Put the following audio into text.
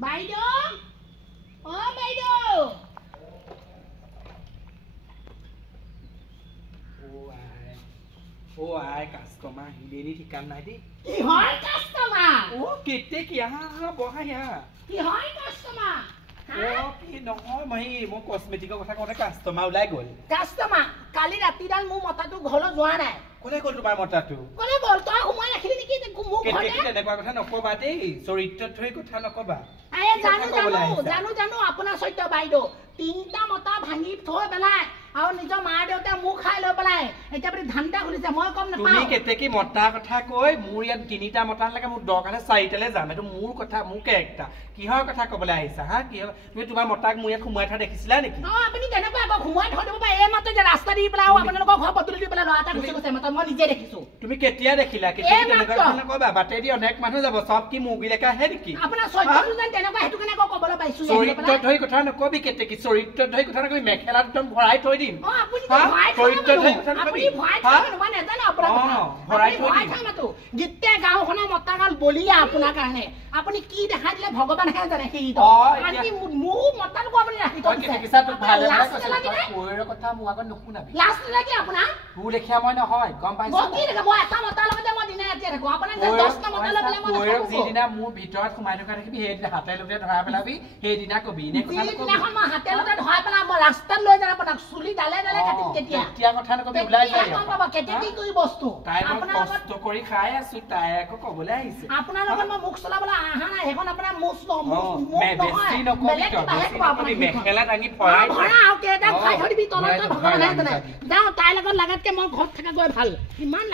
বাইদেউ ও বাইদেউ ও আই কাস্টমাৰ হিলেনি ঠিকান নাই দেই কি হয় কাস্টমাৰ ও কেতে কি হা বহা হা কি হয় কাস্টমাৰ ও কি নহয় মই কসমেটিকৰ কথা কওঁতে কাস্টমাৰ ওলাই গ'ল কাস্টমাৰ কালি ৰাতিডাল মোৰ মতাটো ঘৰলৈ যোৱা নাই কোনে গ'ল তোমাৰ মতাটো কোনে গ'ল তই সোমাই ৰাখিলি নেকি মোক ঘৰতে তেনেকুৱা কথা নকবা দেই চৰিত্ৰত থৈ কথা নকবা আয়ে জানো আপোনাৰ সত্য বাইদেউ তিনটা মতা ভাঙি থৈ পেলাই আৰু নিজৰ মা দেউতা মোক খাই লৈ পেলাই এতিয়া আপুনি ধান্দা খুলিছে মই কম নাপাওঁ তুমি কেতে কি মতা কথা কৈ মোৰ ইয়াত তিনিটা মতা লাগে মোৰ দৰকাৰে চাৰিটালে যাম এইটো মোৰ কথা মোৰ কেৰেক্টাৰ কিহৰ কথা কবলৈ আহিছা হা কি তুমি তোমাৰ মতাক মোৰ ইয়াত সোমাই থোৱা দেখিছিলা নেকি আপুনি কেনেকুৱা আকৌ সোমাই থৈ দিব পাৰে এই মাত্ৰ যে ৰাস্তা দি পেলাই আপোনালোকৰ ঘৰ পদূলি দি পেলাই ল'ৰা এটা গুচি গৈছে মাত্ৰ মই নিজে দেখিছো তুমি কেতিয়া দেখিলা কেতিয়া তেনেকুৱা কথা নকবা বাটেদি অনেক মানুহ যাব সব কি মুগিলেকা আহে নেকি আপোনাৰ চৰিত্ৰটো যেন তেনেকুৱা সেইটো কাৰণে আকৌ ক'বলৈ পাইছো চৰিত্ৰত ধৰি কথা নকবি কেতে কি চৰিত্ৰত ধৰি কথা নকবি মেখেলাত একদম ভৰাই থৈ দিম গোটেই গাঁওখনৰ মতাগাল বলিয়া আপোনাৰ কাৰণে আপুনি কি দেখাই দিলে ভগৱানহে জানে সেইটো মোৰ মতাটোকো আপুনি ৰাখি লাজ লাগে আপোনাৰ তোৰ লেখীয়া মই নহয় গম পাইছো মই এটা মতাৰ লগতে মই দিনে ৰাতিয়ে থাকো আপোনাক 10টা মতা লৈ পেলাই মই যিদিনা মোৰ ভিতৰত সোমাই থকা দেখিবি সেইদিনা হাতে লগে ধৰাই পেলাবি সেইদিনা কবি এনে কথা যিদিনাখন মই হাতে লগে ধৰাই পেলাই মই ৰাস্তাত লৈ যাম আপোনাক চুলি ডালে ডালে কাটিম কেতিয়া কথা নকবি ওলাই যায় বাবা কেতিয়া কি কৰি বস্তু আপোনাৰ কষ্ট কৰি খাই আছো তাই আকৌ কবলৈ আহিছে আপোনাৰ লগত মই মুখ চলাবলৈ আহা নাই এখন আপোনাৰ মুখ বেছি নকবি মেখেলা দাঙি ভৰাই আৰু কেইটা খাই থৈ দিবি তলত ভগৱানহে জানে যাওঁ তাইৰ লগত লাগাতকে মই ঘৰত থকা গৈ ভাল ইমান